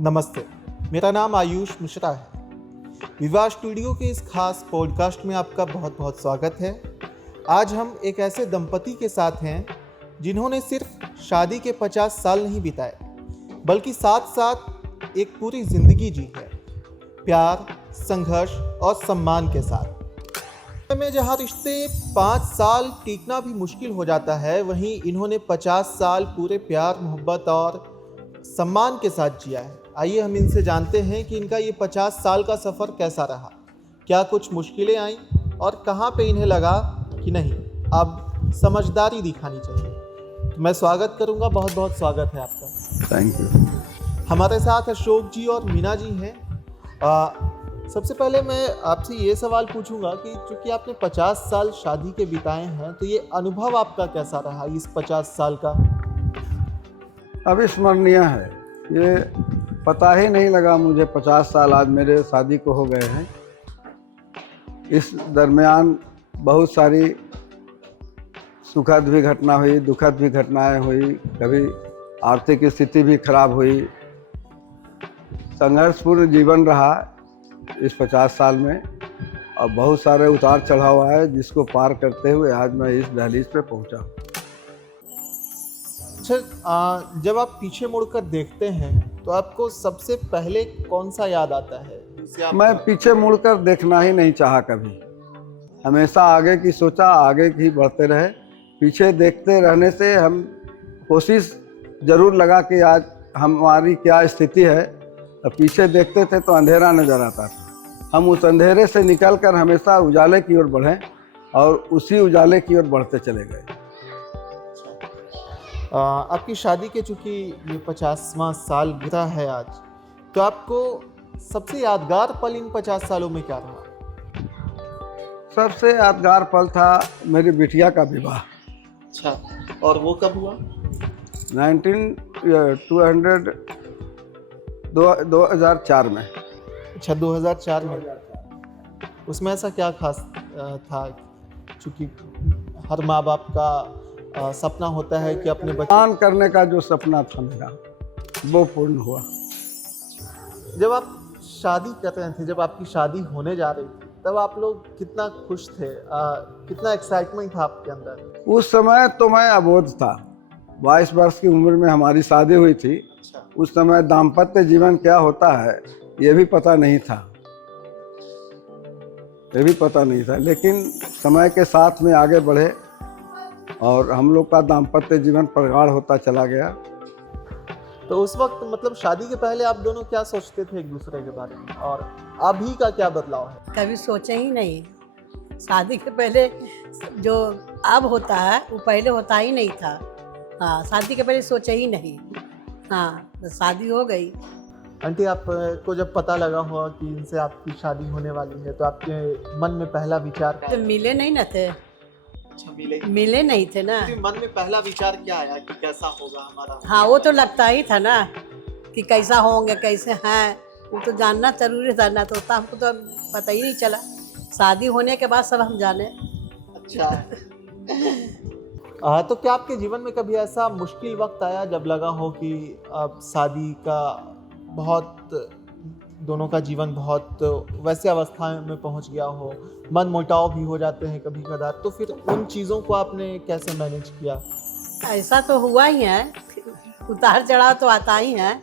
नमस्ते, मेरा नाम आयुष मिश्रा है। विवाह स्टूडियो के इस खास पॉडकास्ट में आपका बहुत बहुत स्वागत है। आज हम एक ऐसे दंपति के साथ हैं जिन्होंने सिर्फ शादी के 50 साल नहीं बिताए, बल्कि साथ साथ एक पूरी जिंदगी जी है, प्यार, संघर्ष और सम्मान के साथ। में जहाँ रिश्ते 5 साल टिकना भी मुश्किल हो जाता है, वहीं इन्होंने 50 साल पूरे प्यार, मोहब्बत और सम्मान के साथ जिया है। आइए हम इनसे जानते हैं कि इनका ये 50 साल का सफ़र कैसा रहा, क्या कुछ मुश्किलें आईं और कहाँ पे इन्हें लगा कि नहीं, अब समझदारी दिखानी चाहिए। तो मैं स्वागत करूँगा, बहुत बहुत स्वागत है आपका। Thank you. हमारे साथ अशोक जी और मीना जी हैं। सबसे पहले मैं आपसे ये सवाल पूछूंगा कि चूँकि आपने 50 साल शादी के बिताए हैं, तो ये अनुभव आपका कैसा रहा इस 50 साल का? अविस्मरणीय है। ये पता ही नहीं लगा मुझे 50 साल आज मेरे शादी को हो गए हैं। इस दरमियान बहुत सारी सुखद भी घटना हुई, दुखद भी घटनाएं हुई, कभी आर्थिक स्थिति भी खराब हुई। संघर्षपूर्ण जीवन रहा इस 50 साल में और बहुत सारे उतार चढ़ाव आए, जिसको पार करते हुए आज मैं इस दहलीज पे पहुंचा। अच्छा, जब आप पीछे मुड़कर देखते हैं तो आपको सबसे पहले कौन सा याद आता है? मैं पीछे मुड़कर देखना ही नहीं चाहा कभी, हमेशा आगे की सोचा, आगे की बढ़ते रहे। पीछे देखते रहने से हम कोशिश जरूर लगा कि आज हमारी क्या स्थिति है। पीछे देखते थे तो अंधेरा नजर आता था। हम उस अंधेरे से निकलकर हमेशा उजाले की ओर बढ़ें और उसी उजाले की ओर बढ़ते चले गए। आपकी शादी के चूँकि ये 50वां साल गिरा है आज, तो आपको सबसे यादगार पल इन 50 सालों में क्या रहा? सबसे यादगार पल था मेरी बिटिया का विवाह। अच्छा, और वो कब हुआ? 2004 में। अच्छा, 2004 में। उसमें ऐसा क्या खास था? चूँकि हर माँ बाप का सपना होता है कि अपने बच्चे दान करने का जो सपना था मेरा, वो पूर्ण हुआ। जब आप शादी कर रहे थे, जब आपकी शादी होने जा रही थी, तब आप लोग कितना खुश थे? कितना एक्साइटमेंट था आपके अंदर? उस समय तो मैं अबोध था। 22 वर्ष की उम्र में हमारी शादी हुई थी। अच्छा। उस समय दाम्पत्य जीवन क्या होता है ये भी पता नहीं था, लेकिन समय के साथ में आगे बढ़े और हम लोग का दाम्पत्य जीवन प्रगाढ़ होता चला गया। तो उस वक्त मतलब शादी के पहले आप दोनों क्या सोचते थे एक दूसरे के बारे में, और अभी का क्या बदलाव है? कभी सोचे ही नहीं। शादी के पहले जो अब होता है वो पहले होता ही नहीं था। हाँ, शादी के पहले सोचे ही नहीं। हाँ, तो शादी हो गई। आंटी, आपको जब पता लगा हुआ कि इनसे आपकी शादी होने वाली है, तो आपके मन में पहला विचार क्या तो आया? मिले नहीं न थे। अच्छा, मिले नहीं थे ना। तो मन में पहला विचार क्या आया कि कैसा होगा हमारा? हाँ, वो तो लगता ही था ना कि कैसा होंगे, कैसे हैं, वो तो जानना जरूरी था ना। तो उतना हमको तो पता ही नहीं चला। शादी होने के बाद सब हम जाने। अच्छा। तो क्या आपके जीवन में कभी ऐसा मुश्किल वक्त आया जब लगा हो कि अब शादी का दोनों का जीवन बहुत वैसे अवस्था में पहुंच गया हो, मन मुटाव भी हो जाते हैं कभी कदार, तो फिर उन चीज़ों को आपने कैसे मैनेज किया? ऐसा तो हुआ ही है, उतार चढ़ाव तो आता ही है,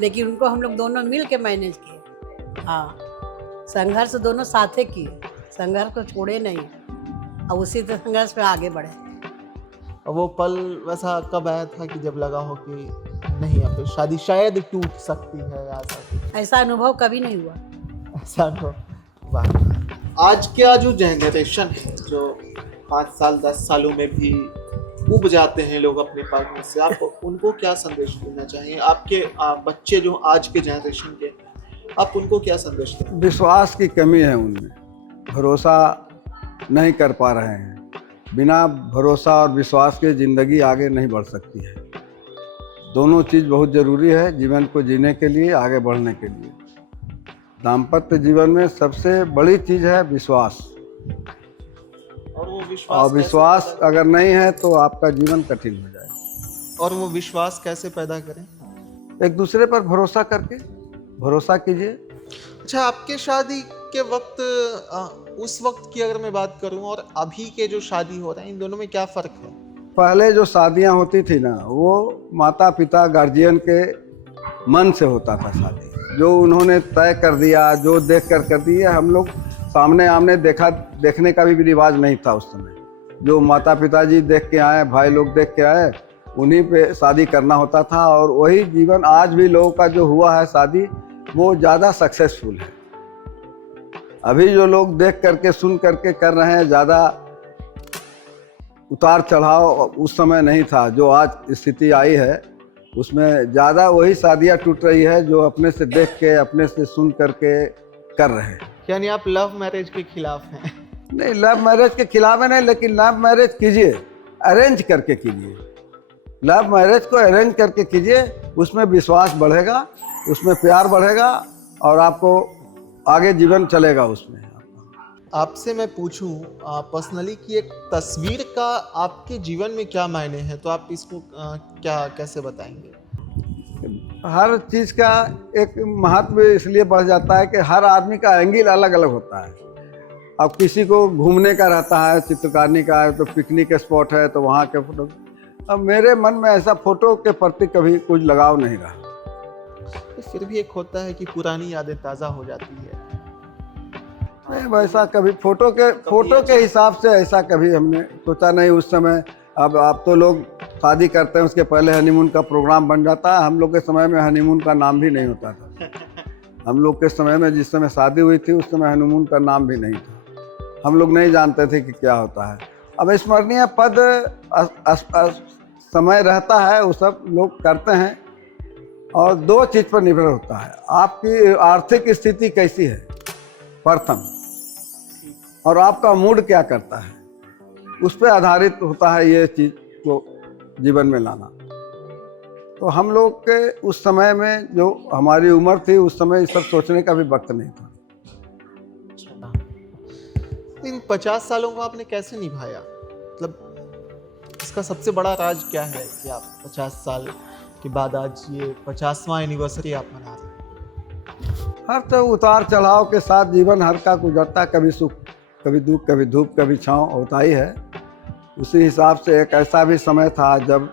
लेकिन उनको हम लोग दोनों मिल के मैनेज किए। हाँ, संघर्ष दोनों साथे किए, संघर्ष को छोड़े नहीं और उसी संघर्ष पे आगे बढ़े। और वो पल वैसा कब आया था कि जब लगा हो कि नहीं, अब शादी शायद टूट सकती है? ऐसा अनुभव कभी नहीं हुआ। ऐसा अनुभव? वाह। आज का जो जनरेशन है, जो 5 साल 10 सालों में भी उब जाते हैं लोग अपने पार्टनर से, आप उनको क्या संदेश देना चाहिए? आपके बच्चे जो आज के जनरेशन के, आप उनको क्या संदेश दें? विश्वास की कमी है उनमें, भरोसा नहीं कर पा रहे हैं। बिना भरोसा और विश्वास के ज़िंदगी आगे नहीं बढ़ सकती है। दोनों चीज़ बहुत ज़रूरी है जीवन को जीने के लिए, आगे बढ़ने के लिए। दाम्पत्य जीवन में सबसे बड़ी चीज़ है विश्वास। और विश्वास अगर नहीं है तो आपका जीवन कठिन हो जाएगा। और वो विश्वास कैसे पैदा करें? एक दूसरे पर भरोसा करके भरोसा कीजिए। अच्छा, आपके शादी के वक्त उस वक्त की अगर मैं बात करूं और अभी के जो शादी हो रहे हैं, इन दोनों में क्या फ़र्क है? पहले जो शादियां होती थी ना, वो माता पिता गार्जियन के मन से होता था शादी, जो उन्होंने तय कर दिया, जो देख कर दिया। हम लोग सामने आमने देखने का भी रिवाज नहीं था उस समय। जो माता पिताजी देख के आए, भाई लोग देख के आए, उन्हीं पे शादी करना होता था। और वही जीवन आज भी लोगों का जो हुआ है शादी, वो ज़्यादा सक्सेसफुल है। अभी जो लोग देख करके सुन करके कर रहे हैं, ज़्यादा उतार चढ़ाव उस समय नहीं था। जो आज स्थिति आई है उसमें ज़्यादा वही शादियाँ टूट रही है जो अपने से देख के, अपने से सुन करके कर रहे हैं। यानी आप लव मैरिज के खिलाफ हैं? नहीं, लव मैरिज के खिलाफ है नहीं, लेकिन लव मैरिज कीजिए, अरेंज करके कीजिए। लव मैरिज को अरेंज करके कीजिए, उसमें विश्वास बढ़ेगा, उसमें प्यार बढ़ेगा और आपको आगे जीवन चलेगा उसमें। आपसे मैं पूछूं पर्सनली कि एक तस्वीर का आपके जीवन में क्या मायने हैं, तो आप इसको कैसे बताएंगे? हर चीज़ का एक महत्व इसलिए बढ़ जाता है कि हर आदमी का एंगल अलग अलग होता है। अब किसी को घूमने का रहता है, चित्रकारी का है, तो पिकनिक स्पॉट है तो वहाँ के फोटो। अब मेरे मन में ऐसा फोटो के प्रति कभी कुछ लगाव नहीं रहा। तो फिर भी एक होता है कि पुरानी यादें ताज़ा हो जाती है। नहीं, वैसा कभी फोटो के हिसाब से ऐसा कभी हमने सोचा नहीं उस समय। अब तो लोग शादी करते हैं, उसके पहले हनीमून का प्रोग्राम बन जाता है। हम लोग के समय में हनीमून का नाम भी नहीं होता था। हम लोग के समय में जिस समय शादी हुई थी उस समय हनीमून का नाम भी नहीं था। हम लोग नहीं जानते थे कि क्या होता है। अब स्मरणीय पद समय रहता है, वो सब लोग करते हैं। और दो चीज़ पर निर्भर होता है, आपकी आर्थिक स्थिति कैसी है प्रथम, और आपका मूड क्या करता है, उस पर आधारित होता है ये चीज़ को जीवन में लाना। तो हम लोग के उस समय में जो हमारी उम्र थी, उस समय ये सब सोचने का भी वक्त नहीं था। इन 50 सालों को आपने कैसे निभाया? मतलब इसका सबसे बड़ा राज क्या है कि आप 50 साल के बाद आज ये 50वां एनिवर्सरी आप मना रहे हैं? हर तो उतार चढ़ाव के साथ जीवन हर का गुजरता, कभी सुख कभी दुख, कभी धूप कभी छाँव होता ही है। उसी हिसाब से एक ऐसा भी समय था जब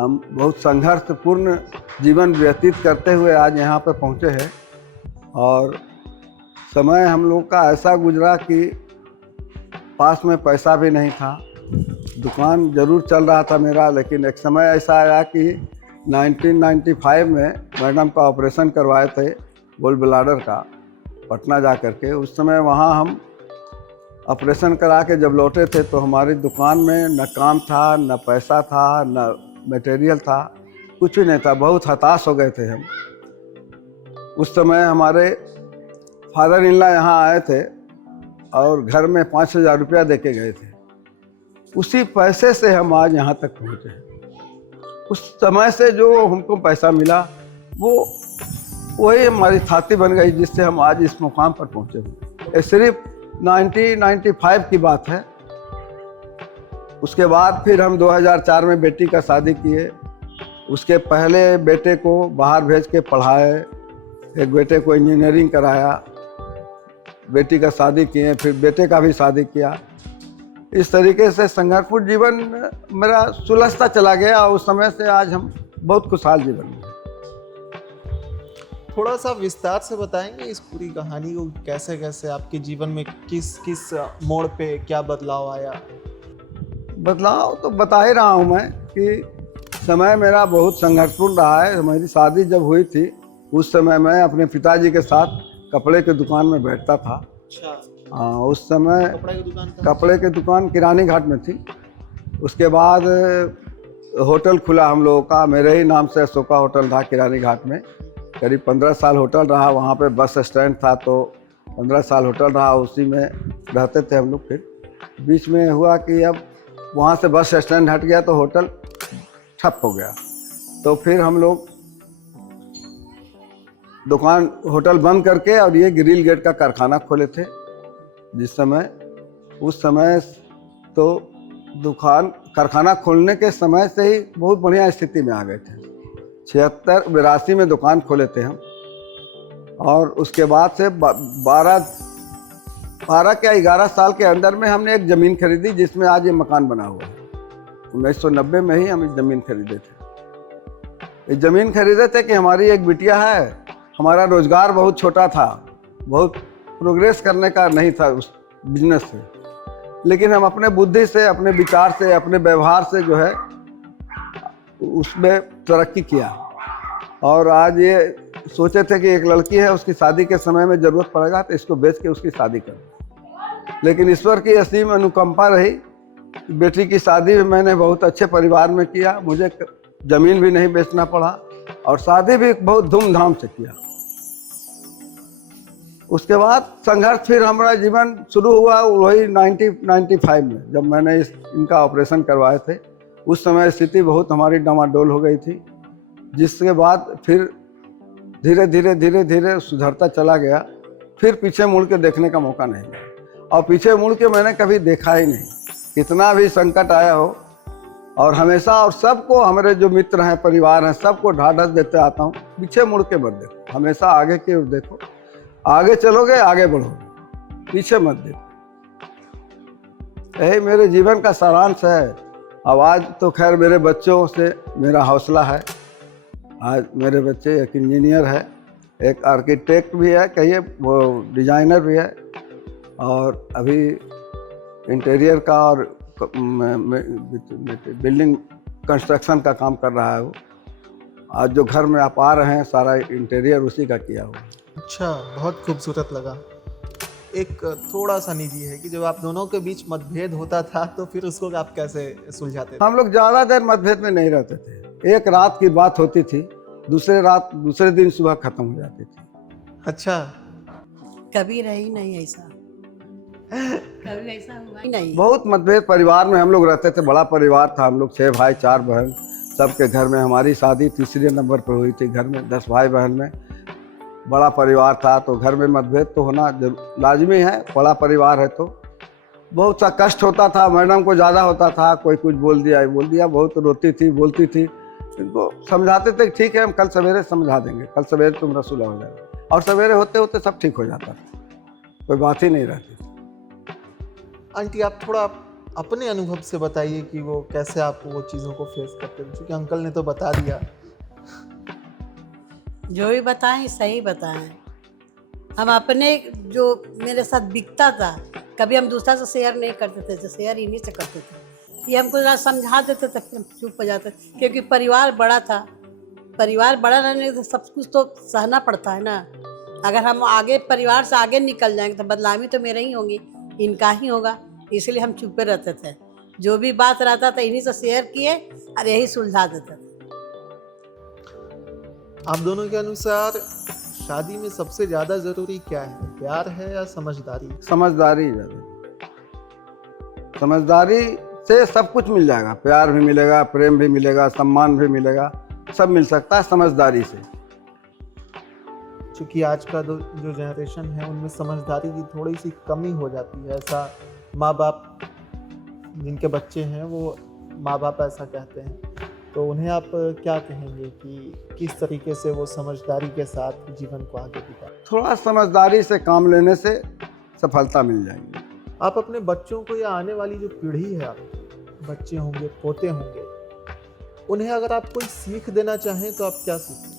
हम बहुत संघर्षपूर्ण जीवन व्यतीत करते हुए आज यहाँ पे पहुँचे हैं। और समय हम लोग का ऐसा गुजरा कि पास में पैसा भी नहीं था, दुकान जरूर चल रहा था मेरा, लेकिन एक समय ऐसा आया कि 1995 में मैडम का ऑपरेशन करवाए थे गोल ब्लाडर का, पटना जा कर के। उस समय वहाँ हम ऑपरेशन करा के जब लौटे थे तो हमारी दुकान में न काम था, न पैसा था, न मटेरियल था, कुछ भी नहीं था। बहुत हताश हो गए थे हम। उस समय हमारे फादर इन लॉ यहाँ आए थे और घर में 5,000 रुपया दे के गए थे। उसी पैसे से हम आज यहाँ तक पहुँचे। उस समय से जो हमको पैसा मिला वो वही हमारी थाती बन गई, जिससे हम आज इस मुकाम पर पहुँचे। ये सिर्फ 1995 की बात है। उसके बाद फिर हम 2004 में बेटी का शादी किए। उसके पहले बेटे को बाहर भेज के पढ़ाए, एक बेटे को इंजीनियरिंग कराया, बेटी का शादी किए, फिर बेटे का भी शादी किया। इस तरीके से संघर्षपूर्ण जीवन मेरा सुलझता चला गया। उस समय से आज हम बहुत खुशहाल जीवन में। थोड़ा सा विस्तार से बताएंगे इस पूरी कहानी को, कैसे कैसे आपके जीवन में किस किस मोड़ पे क्या बदलाव आया? बदलाव तो बता ही रहा हूँ मैं कि समय मेरा बहुत संघर्षपूर्ण रहा है। मेरी शादी जब हुई थी उस समय मैं अपने पिताजी के साथ कपड़े की दुकान में बैठता था। अच्छा, हाँ, उस समय कपड़े की दुकान किरानी घाट में थी। उसके बाद होटल खुला हम लोगों का, मेरे ही नाम से अशोका होटल था किरानी घाट में। करीब 15 साल होटल रहा। वहाँ पे बस स्टैंड था तो 15 साल होटल रहा, उसी में रहते थे हम लोग। फिर बीच में हुआ कि अब वहाँ से बस स्टैंड हट गया तो होटल ठप हो गया। तो फिर हम लोग दुकान होटल बंद करके और ये ग्रिल गेट का कारखाना खोले थे। जिस समय उस समय तो दुकान कारखाना खोलने के समय से ही बहुत बढ़िया स्थिति में आ गए थे। 82 में दुकान खोले थे हम। और उसके बाद से 12 क्या 11 साल के अंदर में हमने एक ज़मीन खरीदी जिसमें आज ये मकान बना हुआ है। 1990 में ही हम इस ज़मीन खरीदे थे। इस ज़मीन खरीदे थे कि हमारी एक बिटिया है, हमारा रोज़गार बहुत छोटा था, बहुत प्रोग्रेस करने का नहीं था उस बिजनेस से, लेकिन हम अपने बुद्धि से, अपने विचार से, अपने व्यवहार से जो है उसमें तरक्की किया। और आज ये सोचे थे कि एक लड़की है, उसकी शादी के समय में ज़रूरत पड़ेगा तो इसको बेच के उसकी शादी करें, लेकिन ईश्वर की असीम अनुकंपा रही। बेटी की शादी भी मैंने बहुत अच्छे परिवार में किया, मुझे ज़मीन भी नहीं बेचना पड़ा और शादी भी बहुत धूमधाम से किया। उसके बाद संघर्ष फिर हमारा जीवन शुरू हुआ वही 95 में, जब मैंने इनका ऑपरेशन करवाए थे। उस समय स्थिति बहुत हमारी डामाडोल हो गई थी, जिसके बाद फिर धीरे धीरे सुधरता चला गया। फिर पीछे मुड़ के देखने का मौका नहीं मिला, और पीछे मुड़ के मैंने कभी देखा ही नहीं। कितना भी संकट आया हो, और हमेशा और सबको, हमारे जो मित्र हैं, परिवार हैं, सबको ढाढ़स देते आता हूँ, पीछे मुड़ के मत देखो, हमेशा आगे की ओर देखो। आगे चलोगे आगे बढ़ोगे, पीछे मत देखो। यही मेरे जीवन का सारांश है। अब आज तो खैर मेरे बच्चों से मेरा हौसला है। आज मेरे बच्चे एक इंजीनियर है, एक आर्किटेक्ट भी है, कहिए वो डिजाइनर भी है, और अभी इंटीरियर का और बिल्डिंग कंस्ट्रक्शन का काम कर रहा है वो। आज जो घर में आप आ रहे हैं, सारा इंटीरियर उसी का किया हुआ। अच्छा, बहुत खूबसूरत लगा। एक थोड़ा सा निजी है कि जब आप दोनों के बीच मतभेद होता था तो फिर उसको आप कैसे सुलझाते थे? हम लोग ज़्यादा देर मतभेद में नहीं रहते थे। एक रात की बात होती थी, दूसरे दिन सुबह खत्म हो जाती थी। अच्छा, कभी रही नहीं ऐसा, कभी ऐसा हुआ ही नहीं। बहुत मतभेद परिवार में हम लोग रहते थे। बड़ा परिवार था, हम लोग 6 भाई 4 बहन, सबके घर में। हमारी शादी तीसरे नंबर पर हुई थी। घर में 10 भाई बहन में बड़ा परिवार था, तो घर में मतभेद तो होना लाजमी है। बड़ा परिवार है तो बहुत सा कष्ट होता था। मैडम को ज़्यादा होता था, कोई कुछ बोल दिया, बहुत रोती थी, बोलती थी। इनको समझाते थे ठीक है, हम कल सवेरे समझा देंगे, कल सवेरे तुम्हारा सुलह हो जाएगा, और सवेरे होते होते सब ठीक हो जाता था, कोई बात ही नहीं रहती। आंटी आप थोड़ा अपने अनुभव से बताइए कि वो कैसे आप वो चीज़ों को फेस करते थे, क्योंकि अंकल ने तो बता दिया। जो भी बताएं सही बताएं। हम अपने जो मेरे साथ बिकता था, कभी हम दूसरा से शेयर नहीं करते थे, तो शेयर इन्हीं से करते थे। ये हमको ज़रा समझा देते थे, फिर हम चुप हो जाते, क्योंकि परिवार बड़ा था। परिवार बड़ा रहने से सब कुछ तो सहना पड़ता है ना। अगर हम आगे परिवार से आगे निकल जाएंगे तो बदनामी तो मेरे ही होंगी, इनका ही होगा। इसलिए हम चुपे रहते थे। जो भी बात रहता था इन्हीं से शेयर किए और यही सुलझा देते थे। आप दोनों के अनुसार शादी में सबसे ज़्यादा ज़रूरी क्या है, प्यार है या समझदारी? समझदारी ज़्यादा। समझदारी से सब कुछ मिल जाएगा, प्यार भी मिलेगा, प्रेम भी मिलेगा, सम्मान भी मिलेगा, सब मिल सकता है समझदारी से। क्योंकि आज का जो जनरेशन है उनमें समझदारी की थोड़ी सी कमी हो जाती है, ऐसा माँ बाप जिनके बच्चे हैं वो माँ बाप ऐसा कहते हैं। तो उन्हें आप क्या कहेंगे कि किस तरीके से वो समझदारी के साथ जीवन को आगे बिताएं? थोड़ा समझदारी से काम लेने से सफलता मिल जाएगी। आप अपने बच्चों को या आने वाली जो पीढ़ी है, आपकी बच्चे होंगे, पोते होंगे, उन्हें अगर आप कोई सीख देना चाहें तो आप क्या सीखें?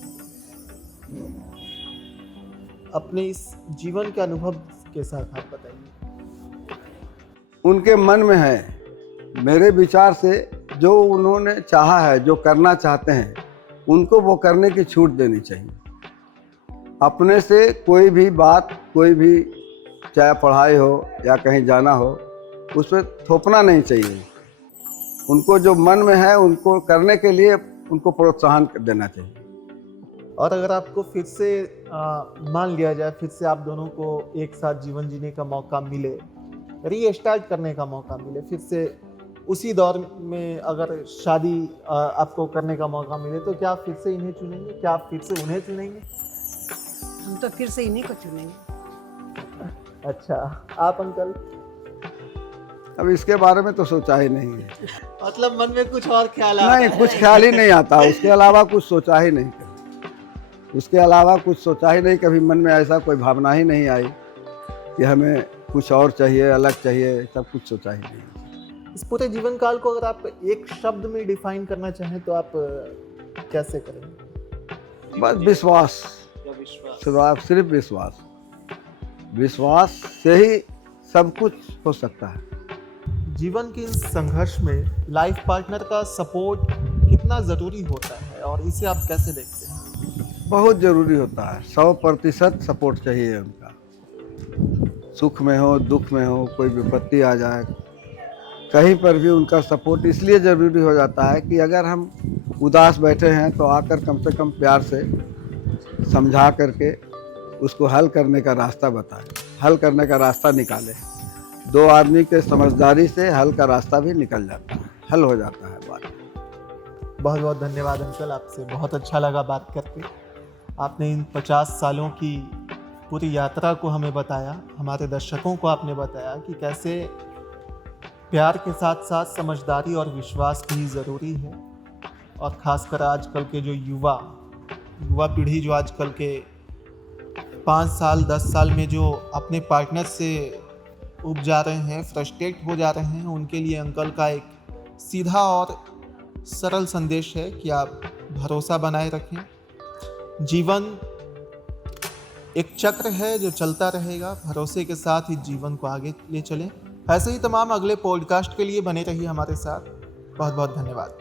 अपने इस जीवन के अनुभव के साथ आप बताइए। उनके मन में है, मेरे विचार से जो उन्होंने चाहा है, जो करना चाहते हैं, उनको वो करने की छूट देनी चाहिए। अपने से कोई भी बात, कोई भी चाहे पढ़ाई हो या कहीं जाना हो, उसमें थोपना नहीं चाहिए। उनको जो मन में है उनको करने के लिए उनको प्रोत्साहन देना चाहिए। और अगर आपको फिर से मान लिया जाए, फिर से आप दोनों को एक साथ जीवन जीने का मौका मिले, रीस्टार्ट करने का मौका मिले, फिर से उसी दौर में अगर शादी आपको करने का मौका मिले, तो क्या आप फिर से इन्हें चुनेंगे? क्या आप फिर से उन्हें चुनेंगे? हम तो फिर से इन्हीं को चुनेंगे। अच्छा, आप अंकल? अब इसके बारे में तो सोचा ही नहीं है। मतलब मन में कुछ और ख्याल नहीं, कुछ ख्याल ही नहीं आता, उसके अलावा कुछ सोचा ही नहीं कभी। उसके अलावा कुछ सोचा ही नहीं, कभी मन में ऐसा कोई भावना ही नहीं आई कि हमें कुछ और चाहिए, अलग चाहिए, सब कुछ सोचा ही नहीं। इस पूरे जीवन काल को अगर आप एक शब्द में डिफाइन करना चाहें तो आप कैसे करेंगे? बस विश्वास, सिर्फ विश्वास। विश्वास से ही सब कुछ हो सकता है। जीवन के इस संघर्ष में लाइफ पार्टनर का सपोर्ट कितना ज़रूरी होता है और इसे आप कैसे देखते हैं? बहुत ज़रूरी होता है, 100% सपोर्ट चाहिए उनका। सुख में हो, दुख में हो, कोई विपत्ति आ जाए, कहीं पर भी उनका सपोर्ट इसलिए ज़रूरी हो जाता है कि अगर हम उदास बैठे हैं तो आकर कम से कम प्यार से समझा करके उसको हल करने का रास्ता बताएं, हल करने का रास्ता निकालें। दो आदमी के समझदारी से हल का रास्ता भी निकल जाता है, हल हो जाता है बात। बहुत बहुत धन्यवाद अंकल, आपसे बहुत अच्छा लगा बात करके। आपने इन 50 सालों की पूरी यात्रा को हमें बताया, हमारे दर्शकों को आपने बताया कि कैसे प्यार के साथ साथ समझदारी और विश्वास भी ज़रूरी है। और ख़ासकर आजकल के जो युवा पीढ़ी जो आजकल के 5 साल 10 साल में जो अपने पार्टनर से उब जा रहे हैं, फ्रस्ट्रेट हो जा रहे हैं, उनके लिए अंकल का एक सीधा और सरल संदेश है कि आप भरोसा बनाए रखें। जीवन एक चक्र है जो चलता रहेगा, भरोसे के साथ ही जीवन को आगे ले चलें। ऐसे ही तमाम अगले पॉडकास्ट के लिए बने रहिए हमारे साथ। बहुत बहुत धन्यवाद।